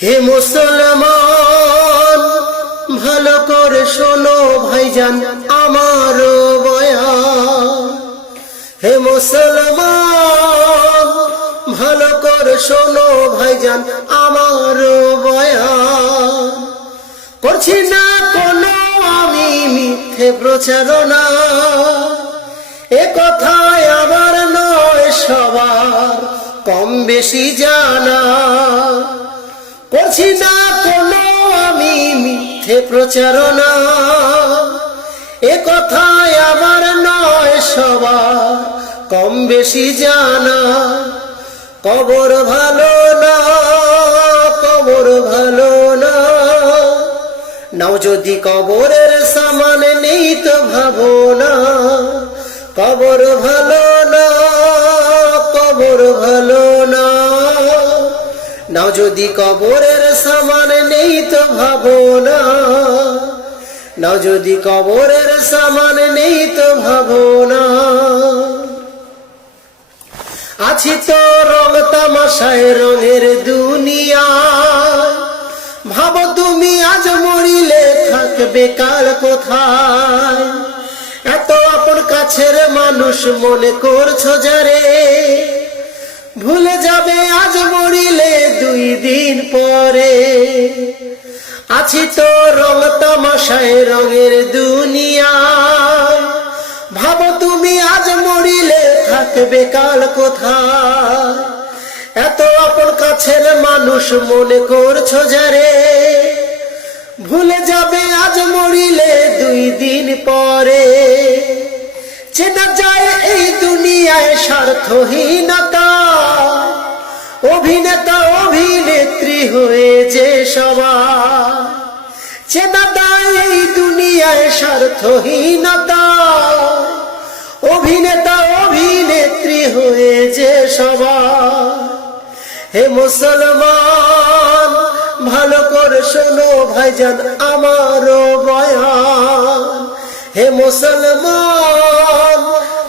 হে মুসলমান, ভালো করে শোনো ভাইজান আমার বয়ান। হে মুসলমান, ভালো করে শোনো ভাইজান আমার বয়ান। করছি না কোনো আমি মিথ্যে প্রচারণা, এ কথায় আমার নয় সবার কম বেশি জানা। করছি না কোনো আমি মিথ্যে প্রচারণা, এ কথায় আমার নয় সবার কম বেশি জানা। কবর ভালো না, কবর ভালো না, নাও যদি কবরের সামান নেই তো ভাবো না। কবর ভালো না, কবর ভালো না, নাও যদি কবরের সামান নেই তো ভাবো না। নাও যদি কবরের সামান নেই তো ভাবো না। আছি তো রং তামাশায় রঙের দুনিয়া, ভাবো তুমি আজ মরিলে থাকবে কাল কোথায়। এত আপন কাছের মানুষ মনে করছো যারে, ভুলে যাবে আজ মরিলে 2 দিন পরে। আছি তো রং তামাশায় রঙের দুনিয়ায়, ভাবো তুমি আজ মরিলে থাকবে কাল কোথায়। এত আপন কাছের মানুষ মনে করছো যারে, ভুলে যাবে আজ মরিলে 2 দিন পরে। চেনা যায় এই দুনিয়ায় স্বার্থহীনতা, অভিনেতা অভিনেত্রী হয়ে যে সবাই। চেনা যায় এই দুনিয়ায় স্বার্থহীনতা, অভিনেতা অভিনেত্রী হয়ে যে সবাই। হে মুসলমান, ভালো করে শোনো ভাইজান আমার বয়ান। হে মুসলমান,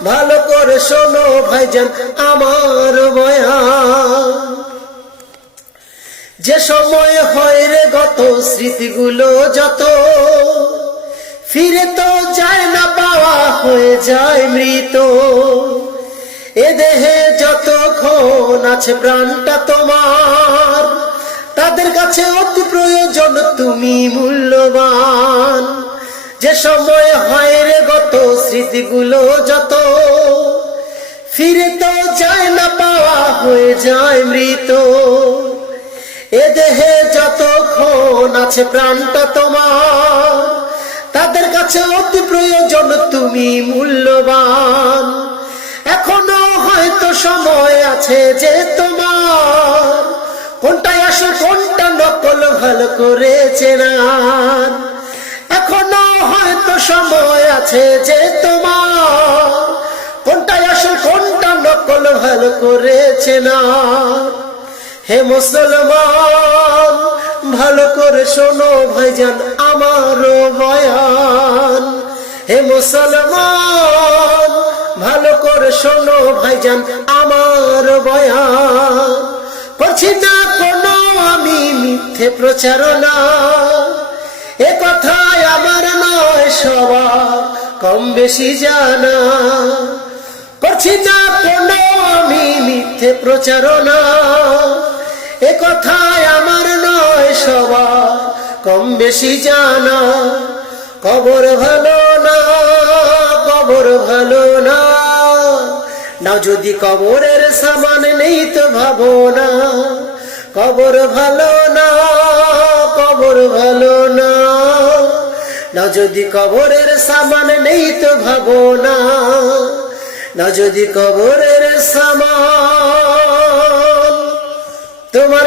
ভালো করে শোনো ভাইজান আমার বয়ান। যে সময় হয় রে গত স্মৃতিগুলো যত, ফিরে তো যায় না পাওয়া, হয়ে যায় মৃত। এ দেহে যতক্ষণ আছে প্রাণটা তোমার, তাদের কাছে অতি প্রয়োজন তুমি মূল্যবান। যে সময় হয় রে গত স্মৃতিগুলো যত, ফিরে তো যায় না পাওয়া, হয়ে যায় মৃত। এ দেহে যতক্ষণ আছে প্রাণটা তোমার, তাদের কাছে অতি প্রয়োজন তুমি মূল্যবান। এখনো হয়তো সময় আছে যে তোমার, কোনটাই আসল কোনটা নকল ভালো করে চেনার। এখনো হয়তো সময় আছে যে তোমার, কোনটাই আসল কোনটা নকল ভালো করে চেনার। হে মুসলমান, ভালো করে শোনো ভাইজান আমার বয়ান। হে মুসলমান, ভালো করে শোনো ভাইজান আমার বয়ান। করছি না কোনো আমি মিথ্যে প্রচারণা, এ কথায় আমার নয় সবার কম বেশি জানা। করছি না কোনো আমি মিথ্যে প্রচারণা, এ কথায় আমার নয় সবার কম বেশি জানা। কবর ভালো না, কবর ভালো না, নাও যদি কবরের সামান নেই তো ভাবো না। কবর ভালো না, কবর ভালো না, নাও যদি কবরের সামান নেই তো ভাবো না। নাও যদি কবরের সামান তোমার